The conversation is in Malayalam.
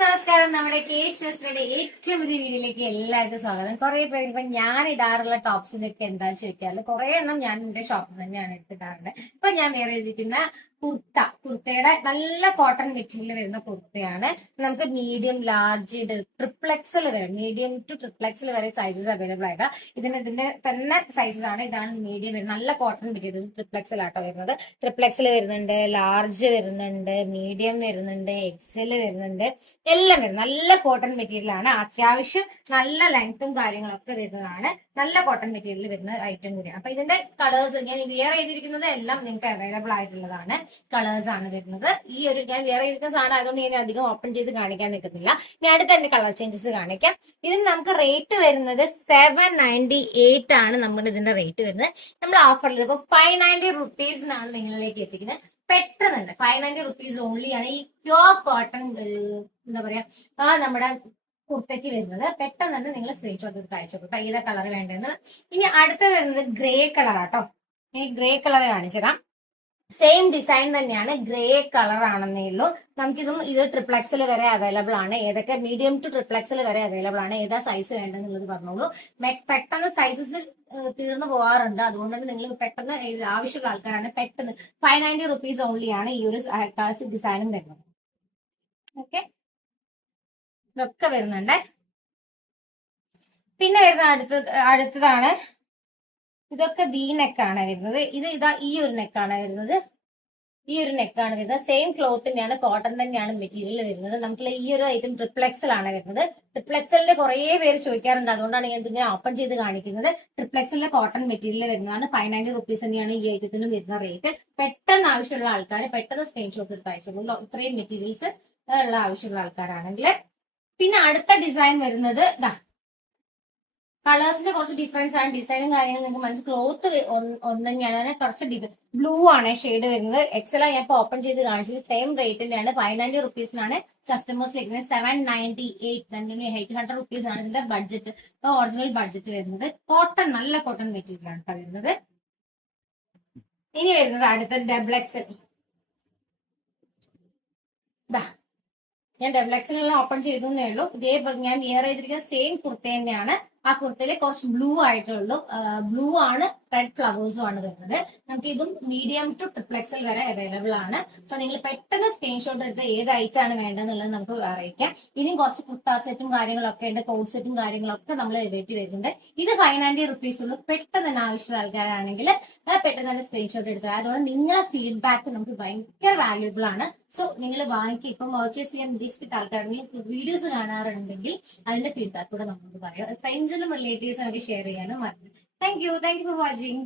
നമസ്കാരം. നമ്മുടെ കേച്ചയുടെ ഏറ്റവും പുതിയ വീഡിയോയിലേക്ക് എല്ലാവർക്കും സ്വാഗതം. കുറെ പേര് ഇപ്പൊ ഞാൻ ഇടാറുള്ള ടോപ്സിലൊക്കെ എന്താ ചോദിക്കാറ്, കുറെ എണ്ണം ഞാൻ എന്റെ ഷോപ്പിൽ തന്നെയാണ് ഇട്ടിടാറുണ്ട്. ഇപ്പൊ ഞാൻ വേറെ ഇരിക്കുന്ന കുർത്തയുടെ നല്ല കോട്ടൺ മെറ്റീരിയൽ വരുന്ന കുർത്തയാണ്. നമുക്ക് മീഡിയം, ലാർജ്, ട്രിപ്ലെക്സിൽ വരെ, മീഡിയം ടു ട്രിപ്ലെക്സിൽ വരെ സൈസസ് അവൈലബിൾ ആയിട്ട് ഇതിന്റെ തന്നെ സൈസസ് ആണ്. ഇതാണ് മീഡിയം വരുന്നത്, നല്ല കോട്ടൺ മെറ്റീരിയൽ ട്രിപ്ലെക്സിലാട്ടോ വരുന്നത്. ട്രിപ്ലെക്സിൽ വരുന്നുണ്ട്, ലാർജ് വരുന്നുണ്ട്, മീഡിയം വരുന്നുണ്ട്, എക്സൽ വരുന്നുണ്ട്, എല്ലാം വരും. നല്ല കോട്ടൺ മെറ്റീരിയൽ ആണ്. അത്യാവശ്യം നല്ല ലെങ്ത്തും കാര്യങ്ങളൊക്കെ വരുന്നതാണ്. നല്ല കോട്ടൺ മെറ്റീരിയൽ വരുന്ന ഐറ്റം കൂടിയാണ്. അപ്പൊ ഇതിന്റെ കളേഴ്സ് ഞാൻ വിയർ ചെയ്തിരിക്കുന്നത് എല്ലാം നിങ്ങൾക്ക് അവൈലബിൾ ആയിട്ടുള്ളതാണ്. കളേഴ്സ് ആണ് വരുന്നത്. ഞാൻ വിയർ ചെയ്തിരിക്കുന്ന സാധനം ആയതുകൊണ്ട് ഞാൻ അധികം ഓപ്പൺ ചെയ്ത് കാണിക്കാൻ നിൽക്കുന്നില്ല. ഞാൻ അടുത്ത തന്നെ കളർ ചേഞ്ചസ് കാണിക്കാം. ഇതിന് നമുക്ക് റേറ്റ് വരുന്നത് 798 ആണ്. നമ്മുടെ ഇതിന്റെ റേറ്റ് വരുന്നത്. നമ്മൾ ഓഫറിൽ ഇപ്പൊ 590 റുപ്പീസിനാണ് നിങ്ങളിലേക്ക് എത്തിക്കുന്നത്. പെട്ടെന്നുണ്ട്. 590 റുപ്പീസ് ഓൺലി ആണ് ഈ പ്യോർ കോട്ടൺ എന്താ പറയാ നമ്മുടെ കുർത്തയ്ക്ക് വരുന്നത്. പെട്ടെന്ന് തന്നെ നിങ്ങൾ സ്ക്രീൻഷോട്ട് എടുത്ത് അയച്ചു കൊടുക്കാം ഏതാ കളർ വേണ്ടതെന്ന്. ഇനി അടുത്ത വരുന്നത് ഗ്രേ കളർ ആട്ടോ. ഈ ഗ്രേ കളർ കാണിച്ചുതരാം. സെയിം ഡിസൈൻ തന്നെയാണ്, ഗ്രേ കളർ ആണെന്നേ ഉള്ളൂ. ഇത് ട്രിപ്ലെക്സിൽ വരെ അവൈലബിൾ ആണ്. ഏതൊക്കെ മീഡിയം ടു ട്രിപ്ലെക്സിൽ വരെ അവൈലബിൾ ആണ്. ഏതാ സൈസ് വേണ്ടെന്നുള്ളത് പറഞ്ഞോളൂ. പെട്ടെന്ന് സൈസസ് തീർന്നു പോകാറുണ്ട്. അതുകൊണ്ട് തന്നെ നിങ്ങൾ പെട്ടെന്ന് ആവശ്യമുള്ള ആൾക്കാരാണ്. പെട്ടെന്ന് 590 റുപ്പീസ് ഓൺലി ആണ് ഈ ഒരു ഡിസൈനും വരുന്നത്. ഓക്കെ, ഇതൊക്കെ വരുന്നുണ്ട്. പിന്നെ വരുന്ന അടുത്തതാണ്. ഇതൊക്കെ വി നെക്കാണ് വരുന്നത്. ഈ ഒരു നെക്കാണ് വരുന്നത്. ഈ ഒരു നെക്കാണ് വരുന്നത്. സെയിം ക്ലോത്ത് തന്നെയാണ്, കോട്ടൺ തന്നെയാണ് മെറ്റീരിയൽ വരുന്നത്. നമുക്ക് ഈ ഒരു ഐറ്റം ട്രിപ്ലെക്സലാണ് വരുന്നത്. ട്രിപ്ലെക്സലിന്റെ കുറെ പേര് ചോദിക്കാറുണ്ട്. അതുകൊണ്ടാണ് ഞാൻ ഇതിങ്ങനെ ഓപ്പൺ ചെയ്ത് കാണിക്കുന്നത്. ട്രിപ്ലെക്സലിന്റെ കോട്ടൺ മെറ്റീരിയൽ വരുന്നതാണ്. 590 റുപ്പീസ് തന്നെയാണ് ഈ ഐറ്റത്തിന് വരുന്ന റേറ്റ്. പെട്ടെന്ന് ആവശ്യമുള്ള ആൾക്കാർ പെട്ടെന്ന് സ്ക്രീൻഷോട്ട് എടുത്ത് അയച്ചോളൂ. ഇത്രയും മെറ്റീരിയൽസ് ഉള്ള ആവശ്യമുള്ള ആൾക്കാരാണെങ്കിൽ. പിന്നെ അടുത്ത ഡിസൈൻ വരുന്നത് കളേഴ്സിന്റെ കുറച്ച് ഡിഫറൻസ് ആണ്. ഡിസൈനും കാര്യങ്ങളും നിങ്ങൾക്ക് മനസ്സിൽ. ക്ലോത്ത് ഒന്ന് തന്നെയാണ്. കുറച്ച് ബ്ലൂ ആണ് ഷെയ്ഡ് വരുന്നത്. എക്സൽ ഞാൻ ഇപ്പൊ ഓപ്പൺ ചെയ്ത് കാണിച്ചത്. സെയിം റേറ്റ് തന്നെയാണ്. 590 റുപ്പീസിനാണ് കസ്റ്റമേഴ്സ് ലഭിക്കുന്നത്. 798 800 റുപ്പീസ് ആണ് ഇതിന്റെ ബഡ്ജറ്റ്. ഇപ്പൊ ഒറിജിനൽ ബഡ്ജറ്റ് വരുന്നത്. കോട്ടൺ, നല്ല കോട്ടൺ മെറ്റീരിയൽ ആണ് വരുന്നത്. ഇനി വരുന്നത് അടുത്ത ഡബിൾ എക്സൽ. ഞാൻ ഡബിൾ എക്സലുള്ള ഓപ്പൺ ചെയ്തേ ഉള്ളൂ. ഇതേ ഞാൻ വിയർ ചെയ്തിരിക്കുന്ന സെയിം കുർത്ത തന്നെയാണ്. ആ കുർത്തയില് കുറച്ച് ബ്ലൂ ആയിട്ടുള്ളൂ. ബ്ലൂ ആണ്, റെഡ് ഫ്ലവേഴ്സും ആണ് വരുന്നത്. നമുക്ക് ഇതും മീഡിയം ടു ട്രിപ്ലെക്സൽ വരെ അവൈലബിൾ ആണ്. അപ്പൊ നിങ്ങൾ പെട്ടെന്ന് സ്ക്രീൻഷോട്ട് എടുത്ത് ഏത് ഐറ്റം ആണ് വേണ്ടതെന്നുള്ളത് നമുക്ക് അറിയിക്കാം. ഇനിയും കുറച്ച് കുർത്താ സെറ്റും കാര്യങ്ങളൊക്കെ ഉണ്ട്, കോഡ് സെറ്റും കാര്യങ്ങളൊക്കെ നമ്മൾ എവേറ്റ് വരുന്നുണ്ട്. ഇത് 590 റുപ്പീസ് ഉള്ളൂ. പെട്ടെന്ന് തന്നെ ആവശ്യമുള്ള ആൾക്കാരാണെങ്കിൽ പെട്ടെന്ന് തന്നെ സ്ക്രീൻഷോട്ട് എടുക്കുക. അതുകൊണ്ട് നിങ്ങളുടെ ഫീഡ്ബാക്ക് നമുക്ക് ഭയങ്കര വാല്യൂബിൾ ആണ്. സോ നിങ്ങൾ വാങ്ങിക്കുക. ഇപ്പം പർച്ചേസ് ചെയ്യാൻ ഉദ്ദേശിക്കുന്ന ആൾക്കാരുണ്ടെങ്കിൽ വീഡിയോസ് കാണാറുണ്ടെങ്കിൽ അതിന്റെ ഫീഡ്ബാക്ക് കൂടെ നമുക്ക് പറയാം. ഫ്രണ്ട്സിനും റിലേറ്റീവ്സിനും ഒക്കെ ഷെയർ ചെയ്യാനും മതി. Thank you for watching.